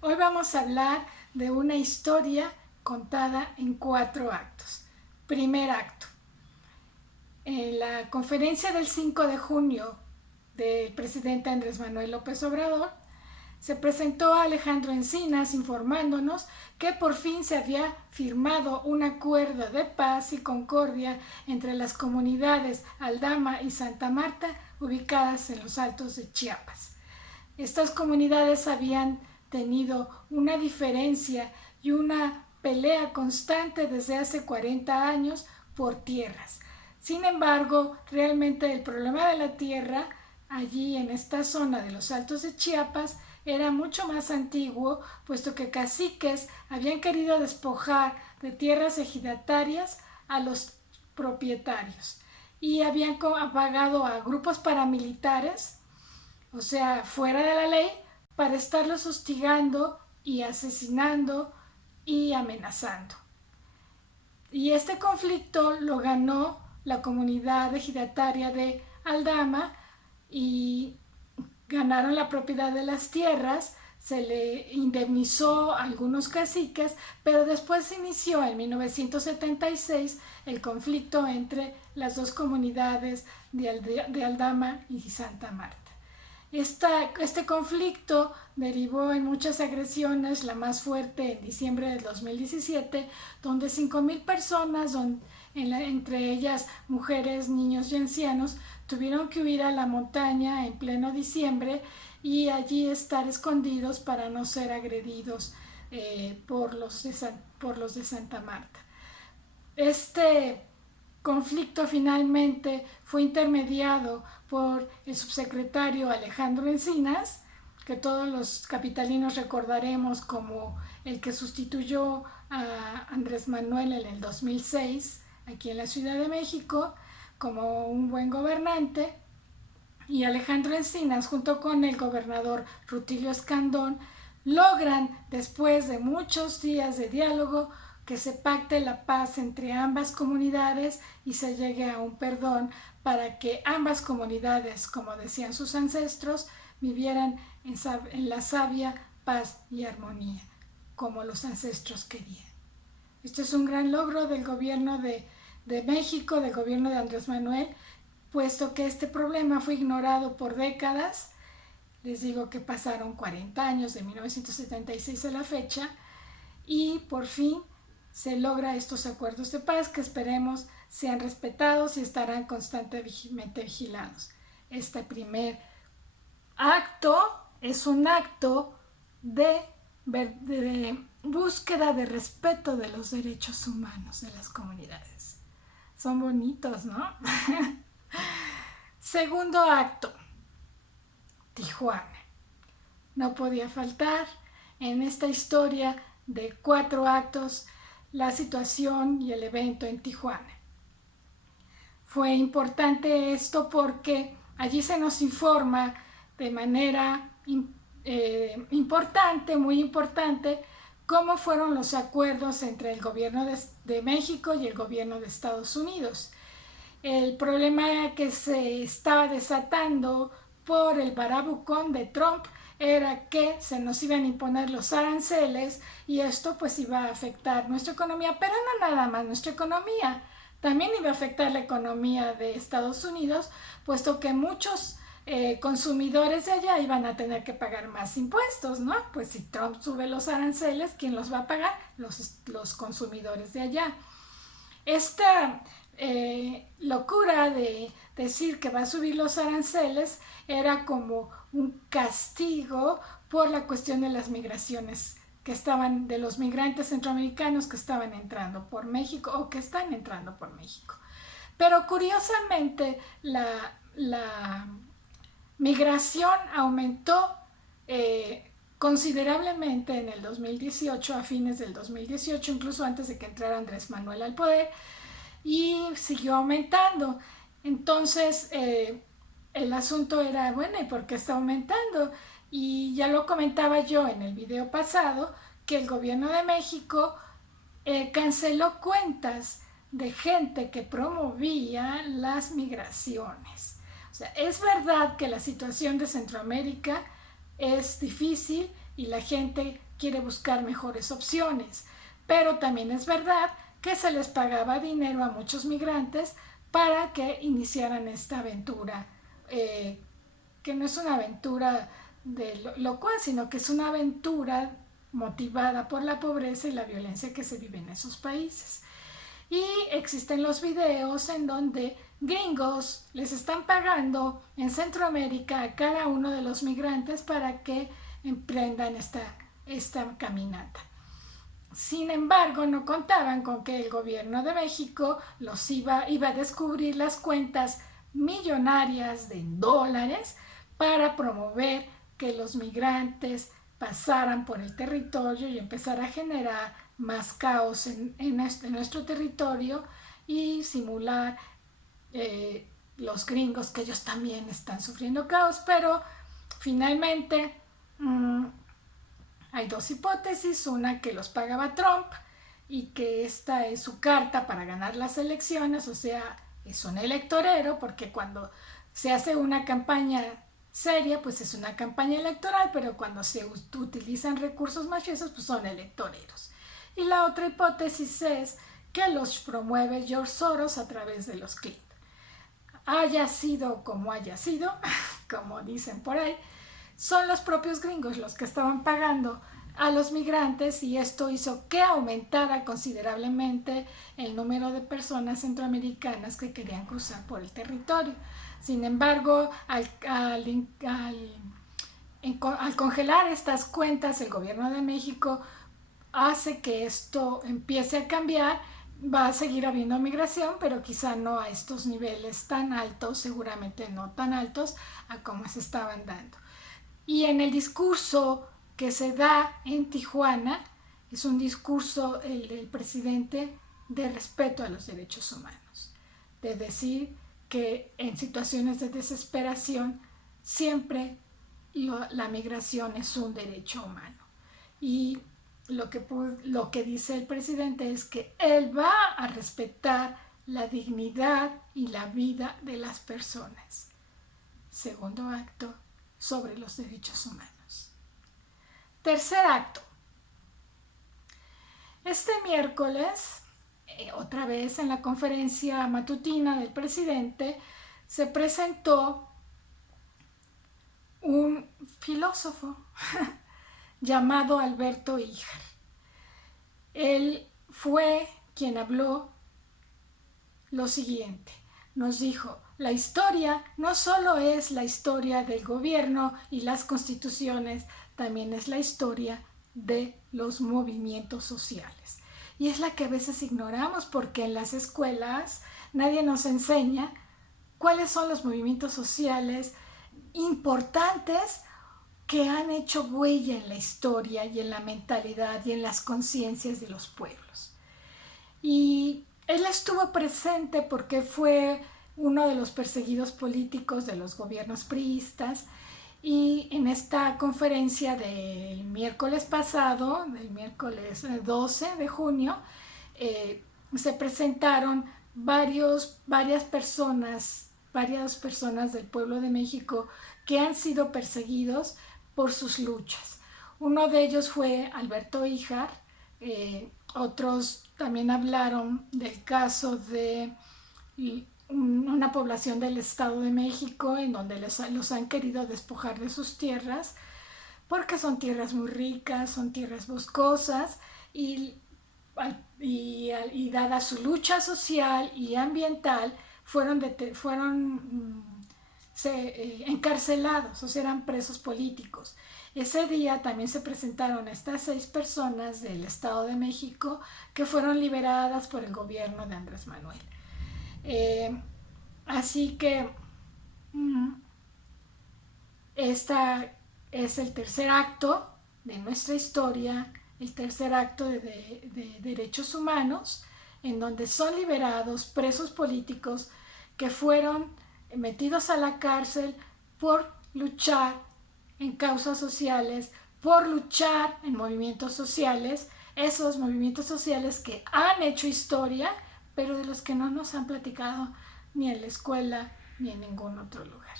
Hoy vamos a hablar de una historia contada en 4 actos. Primer acto. En la conferencia del 5 de junio del presidente Andrés Manuel López Obrador, se presentó a Alejandro Encinas informándonos que por fin se había firmado un acuerdo de paz y concordia entre las comunidades Aldama y Santa Marta ubicadas en los Altos de Chiapas. Estas comunidades habían tenido una diferencia y una pelea constante desde hace 40 años por tierras. Sin embargo, realmente el problema de la tierra allí en esta zona de los Altos de Chiapas era mucho más antiguo, puesto que caciques habían querido despojar de tierras ejidatarias a los propietarios y habían pagado a grupos paramilitares, o sea, fuera de la ley, para estarlos hostigando y asesinando y amenazando. Y este conflicto lo ganó la comunidad ejidataria de Aldama y ganaron la propiedad de las tierras, se le indemnizó a algunos caciques, pero después se inició en 1976 el conflicto entre las dos comunidades de Aldama y Santa Marta. Este conflicto derivó en muchas agresiones, la más fuerte en diciembre del 2017, donde 5,000 personas, entre ellas mujeres, niños y ancianos, tuvieron que huir a la montaña en pleno diciembre y allí estar escondidos para no ser agredidos por los de Santa Marta. Este conflicto finalmente fue intermediado por el subsecretario Alejandro Encinas, que todos los capitalinos recordaremos como el que sustituyó a Andrés Manuel en el 2006 aquí en la Ciudad de México como un buen gobernante. Y Alejandro Encinas, junto con el gobernador Rutilio Escandón, logran, después de muchos días de diálogo, que se pacte la paz entre ambas comunidades y se llegue a un perdón para que ambas comunidades, como decían sus ancestros, vivieran en la sabia paz y armonía, como los ancestros querían. Esto es un gran logro del gobierno de México, del gobierno de Andrés Manuel, puesto que este problema fue ignorado por décadas. Les digo que pasaron 40 años de 1976 a la fecha y por fin se logra estos acuerdos de paz que esperemos sean respetados y estarán constantemente vigilados. Este primer acto es un acto de búsqueda de respeto de los derechos humanos de las comunidades. Son bonitos, ¿no? Segundo acto, Tijuana. No podía faltar en esta historia de 4 actos la situación y el evento en Tijuana. Fue importante esto porque allí se nos informa de manera importante, muy importante, cómo fueron los acuerdos entre el gobierno de México y el gobierno de Estados Unidos. El problema que se estaba desatando por el barabucón de Trump era que se nos iban a imponer los aranceles y esto pues iba a afectar nuestra economía, pero no nada más nuestra economía, también iba a afectar la economía de Estados Unidos, puesto que muchos consumidores de allá iban a tener que pagar más impuestos, ¿no? Pues si Trump sube los aranceles, ¿quién los va a pagar? Los consumidores de allá. Esta locura de decir que va a subir los aranceles era como un castigo por la cuestión de las migraciones de los migrantes centroamericanos que estaban entrando por México o que están entrando por México. Pero curiosamente la migración aumentó considerablemente en el 2018, a fines del 2018, incluso antes de que entrara Andrés Manuel al poder, y siguió aumentando. Entonces el asunto era, bueno, ¿y por qué está aumentando? Y ya lo comentaba yo en el video pasado, que el gobierno de México canceló cuentas de gente que promovía las migraciones. O sea, es verdad que la situación de Centroamérica es difícil y la gente quiere buscar mejores opciones. Pero también es verdad que se les pagaba dinero a muchos migrantes para que iniciaran esta aventura, que no es una aventura de lo cual, sino que es una aventura motivada por la pobreza y la violencia que se vive en esos países. Y existen los videos en donde gringos les están pagando en Centroamérica a cada uno de los migrantes para que emprendan esta caminata. Sin embargo, no contaban con que el gobierno de México iba a descubrir las cuentas millonarias de dólares para promover que los migrantes pasaran por el territorio y empezar a generar más caos en nuestro territorio y simular los gringos que ellos también están sufriendo caos. Pero finalmente hay dos hipótesis: una, que los pagaba Trump y que esta es su carta para ganar las elecciones, o sea, es un electorero, porque cuando se hace una campaña seria, pues es una campaña electoral, pero cuando se utilizan recursos mafiosos, pues son electoreros. Y la otra hipótesis es que los promueve George Soros a través de los Clinton. Haya sido como haya sido, como dicen por ahí, son los propios gringos los que estaban pagando a los migrantes, y esto hizo que aumentara considerablemente el número de personas centroamericanas que querían cruzar por el territorio. Sin embargo, al congelar estas cuentas, el gobierno de México hace que esto empiece a cambiar. Va a seguir habiendo migración, pero quizá no a estos niveles tan altos, seguramente no tan altos a como se estaban dando. Y en el discurso que se da en Tijuana, es un discurso del presidente de respeto a los derechos humanos, de decir que en situaciones de desesperación siempre la migración es un derecho humano. Y lo que dice el presidente es que él va a respetar la dignidad y la vida de las personas. Segundo acto, sobre los derechos humanos. Tercer acto. Este miércoles, otra vez en la conferencia matutina del presidente, se presentó un filósofo llamado Alberto Híjar. Él fue quien habló lo siguiente. Nos dijo: la historia no solo es la historia del gobierno y las constituciones, también es la historia de los movimientos sociales. Y es la que a veces ignoramos, porque en las escuelas nadie nos enseña cuáles son los movimientos sociales importantes que han hecho huella en la historia y en la mentalidad y en las conciencias de los pueblos. Y él estuvo presente porque fue uno de los perseguidos políticos de los gobiernos priistas, y en esta conferencia del miércoles pasado, del miércoles 12 de junio, se presentaron varias personas del pueblo de México que han sido perseguidos por sus luchas. Uno de ellos fue Alberto Híjar. Otros también hablaron del caso de una población del Estado de México, en donde los han querido despojar de sus tierras, porque son tierras muy ricas, son tierras boscosas, y dada su lucha social y ambiental, fueron encarcelados, o sea, eran presos políticos. Ese día también se presentaron estas 6 personas del Estado de México que fueron liberadas por el gobierno de Andrés Manuel. Así que este es el tercer acto de nuestra historia, el tercer acto de derechos humanos, en donde son liberados presos políticos que fueron metidos a la cárcel por luchar en causas sociales, por luchar en movimientos sociales, esos movimientos sociales que han hecho historia, pero de los que no nos han platicado ni en la escuela ni en ningún otro lugar.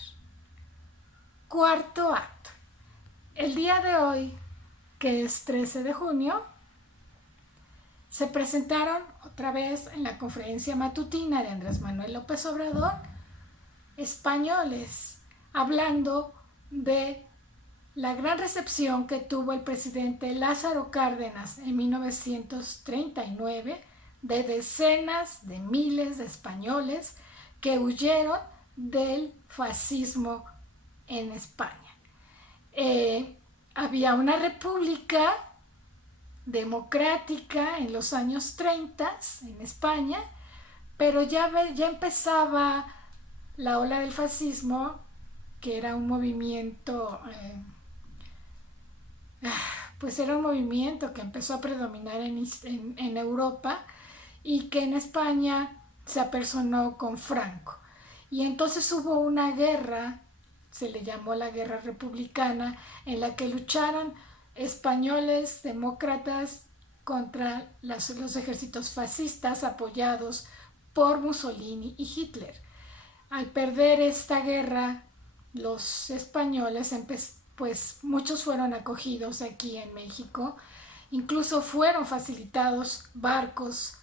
Cuarto acto. El día de hoy que es 13 de junio, se presentaron otra vez en la conferencia matutina de Andrés Manuel López Obrador españoles, hablando de la gran recepción que tuvo el presidente Lázaro Cárdenas en 1939 de decenas de miles de españoles que huyeron del fascismo en España. Había una república democrática en los años 30 en España, pero ya empezaba la ola del fascismo, que era un movimiento, pues era un movimiento que empezó a predominar en Europa y que en España se apersonó con Franco. Y entonces hubo una guerra, se le llamó la Guerra Republicana, en la que lucharon españoles demócratas contra los ejércitos fascistas apoyados por Mussolini y Hitler. Al perder esta guerra, los españoles, pues muchos fueron acogidos aquí en México, incluso fueron facilitados barcos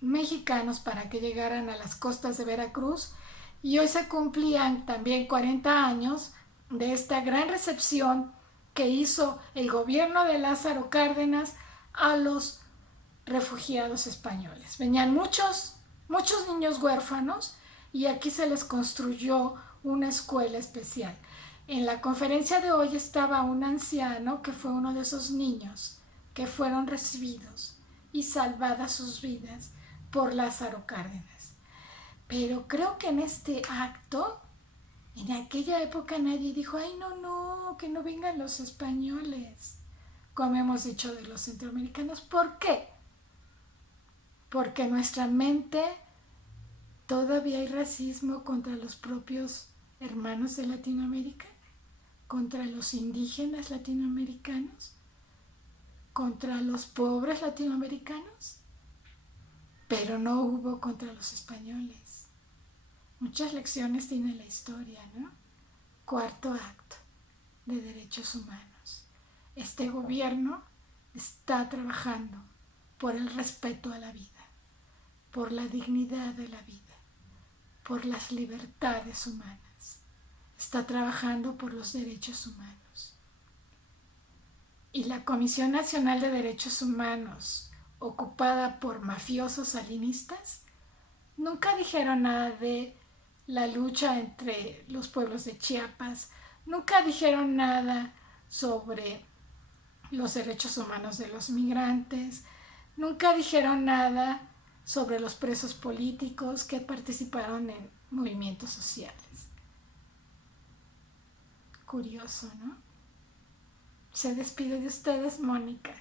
mexicanos para que llegaran a las costas de Veracruz, y hoy se cumplían también 40 años de esta gran recepción que hizo el gobierno de Lázaro Cárdenas a los refugiados españoles. Venían muchos niños huérfanos y aquí se les construyó una escuela especial. En la conferencia de hoy estaba un anciano que fue uno de esos niños que fueron recibidos y salvadas sus vidas por Lázaro Cárdenas. Pero creo que en este acto, en aquella época nadie dijo, ay no, que no vengan los españoles, como hemos dicho de los centroamericanos. ¿Por qué? Porque en nuestra mente todavía hay racismo contra los propios hermanos de Latinoamérica, contra los indígenas latinoamericanos, contra los pobres latinoamericanos, pero no hubo contra los españoles. Muchas lecciones tiene la historia, ¿no? Cuarto acto de derechos humanos. Este gobierno está trabajando por el respeto a la vida, por la dignidad de la vida, por las libertades humanas. Está trabajando por los derechos humanos. Y la Comisión Nacional de Derechos Humanos, ocupada por mafiosos salinistas, nunca dijeron nada de la lucha entre los pueblos de Chiapas, nunca dijeron nada sobre los derechos humanos de los migrantes, nunca dijeron nada sobre los presos políticos que participaron en movimientos sociales. Curioso, ¿no? Se despide de ustedes, Mónica.